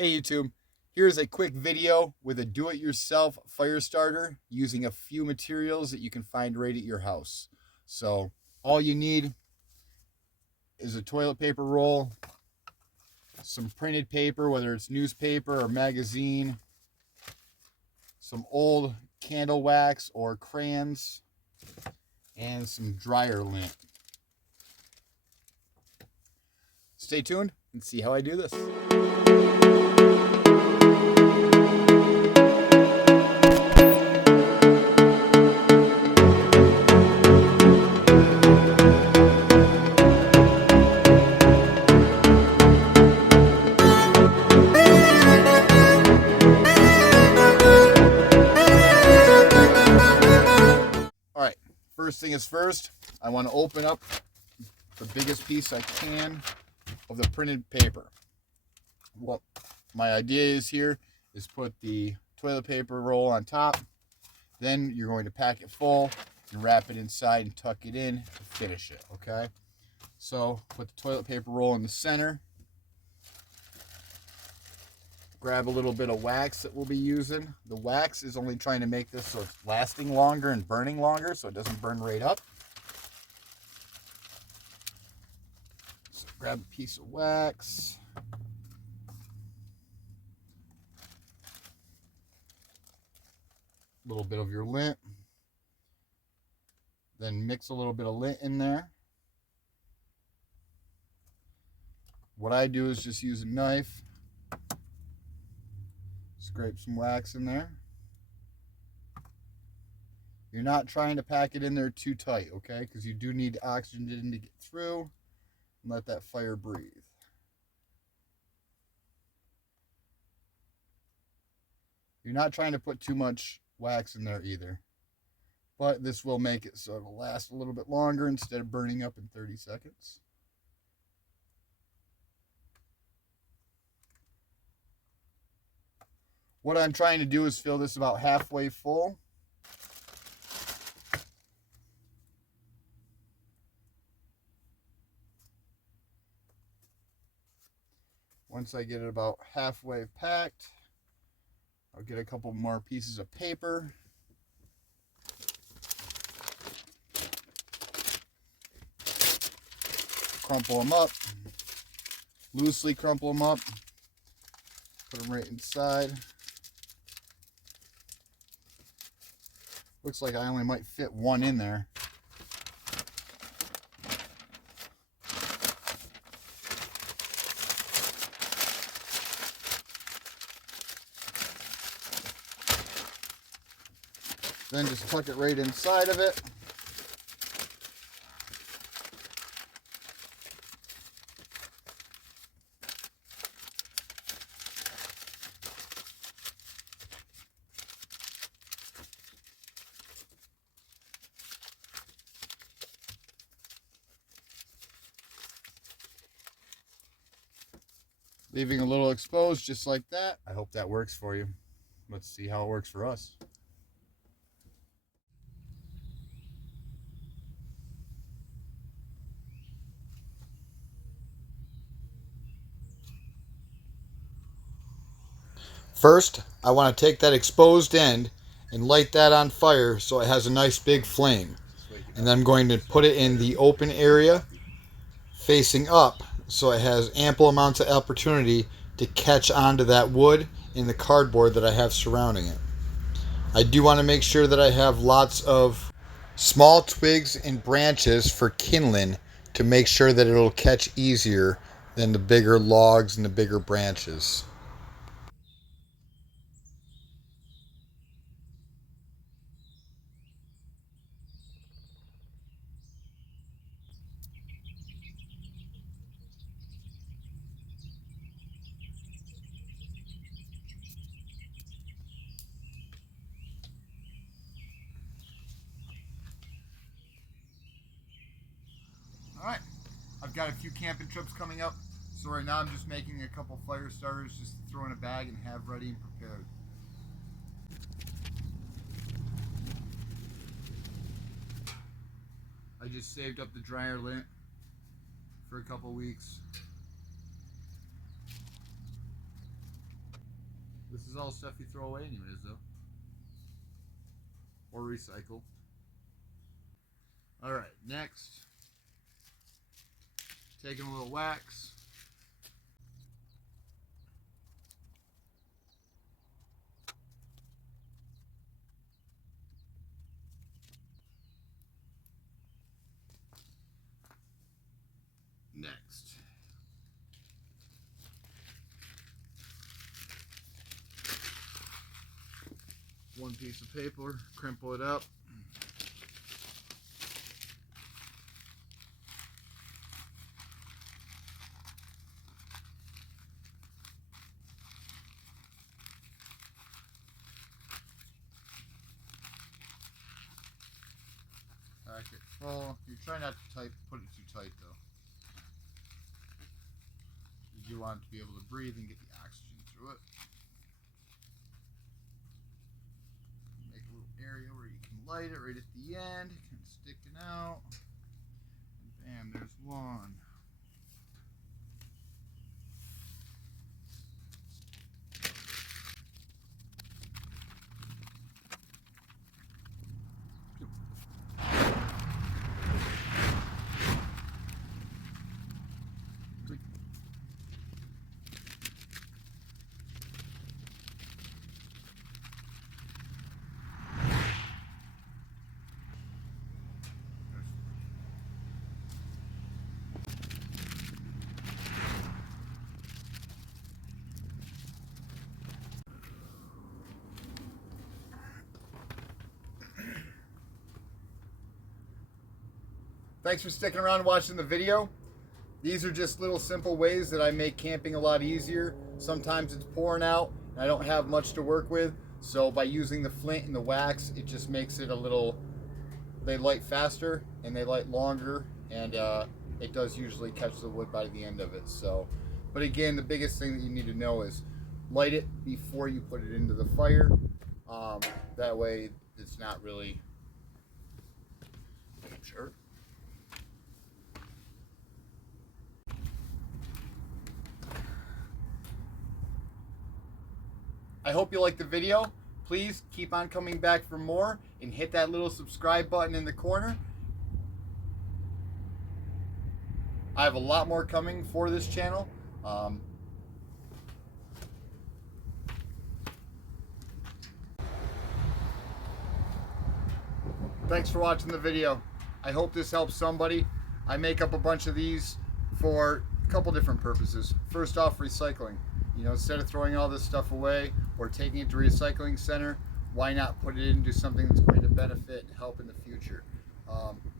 Hey YouTube, here's a quick video with a do-it-yourself fire starter using a few materials that you can find right at your house. So all you need is a toilet paper roll, some printed paper, whether it's newspaper or magazine, some old candle wax or crayons, and some dryer lint. Stay tuned and see how I do this. All right, first thing is first, I want to open up the biggest piece I can of the printed paper. What my idea is here is put the toilet paper roll on top, then you're going to pack it full and wrap it inside and tuck it in to finish it, okay? So put the toilet paper roll in the center, grab a little bit of wax that we'll be using. The wax is only trying to make this so it's lasting longer and burning longer so it doesn't burn right up. So grab a piece of wax. A little bit of your lint. Then mix a little bit of lint in there. What I do is just use a knife. Scrape some wax in there. You're not trying to pack it in there too tight, okay? Because you do need oxygen to get through and let that fire breathe. You're not trying to put too much wax in there either. But this will make it so it'll last a little bit longer instead of burning up in 30 seconds. What I'm trying to do is fill this about halfway full. Once I get it about halfway packed, I'll get a couple more pieces of paper. Crumple them up. Loosely crumple them up. Put them right inside. Looks like I only might fit one in there. Then just tuck it right inside of it. Leaving a little exposed just like that. I hope that works for you. Let's see how it works for us. First, I want to take that exposed end and light that on fire so it has a nice big flame. And then I'm going to put it in the open area facing up so it has ample amounts of opportunity to catch onto that wood and the cardboard that I have surrounding it. I do want to make sure that I have lots of small twigs and branches for kindling to make sure that it'll catch easier than the bigger logs and the bigger branches. Alright, I've got a few camping trips coming up, so right now I'm just making a couple fire starters just to throw in a bag and have ready and prepared. I just saved up the dryer lint for a couple weeks. This is all stuff you throw away anyways, though. Or recycle. Alright, next. Taking a little wax. Next. One piece of paper, crimple it up. Pack it full. You try not to put it too tight though. You do want it to be able to breathe and get the oxygen through it. Make a little area where you can light it right at the end, kind of sticking out. And bam, there's one. Thanks for sticking around and watching the video. These are just little simple ways that I make camping a lot easier. Sometimes it's pouring out and I don't have much to work with. So by using the flint and the wax, it just makes it a little, they light faster and they light longer, and it does usually catch the wood by the end of it. So, but again, the biggest thing that you need to know is light it before you put it into the fire. That way it's not really, sure. I hope you liked the video. Please keep on coming back for more and hit that little subscribe button in the corner. I have a lot more coming for this channel. Thanks for watching the video. I hope this helps somebody. I make up a bunch of these for a couple different purposes. First off, recycling. You know, instead of throwing all this stuff away or taking it to a recycling center, why not put it into something that's going to benefit and help in the future?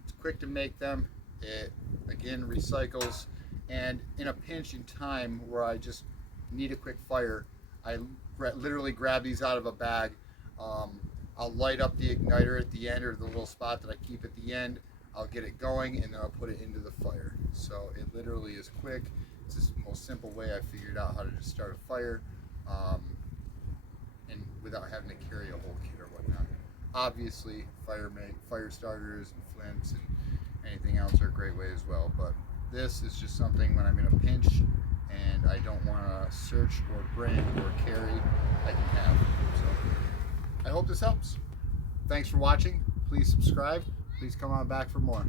It's quick to make them. It, again, recycles. And in a pinch in time where I just need a quick fire, I literally grab these out of a bag. I'll light up the igniter at the end, or the little spot that I keep at the end. I'll get it going and then I'll put it into the fire. So it literally is quick. It's just the most simple way I figured out how to just start a fire, and without having to carry a whole kit or whatnot. Obviously, fire starters and flints and anything else are a great way as well. But this is just something when I'm in a pinch and I don't want to search or bring or carry, I can have. So I hope this helps. Thanks for watching. Please subscribe. Please come on back for more.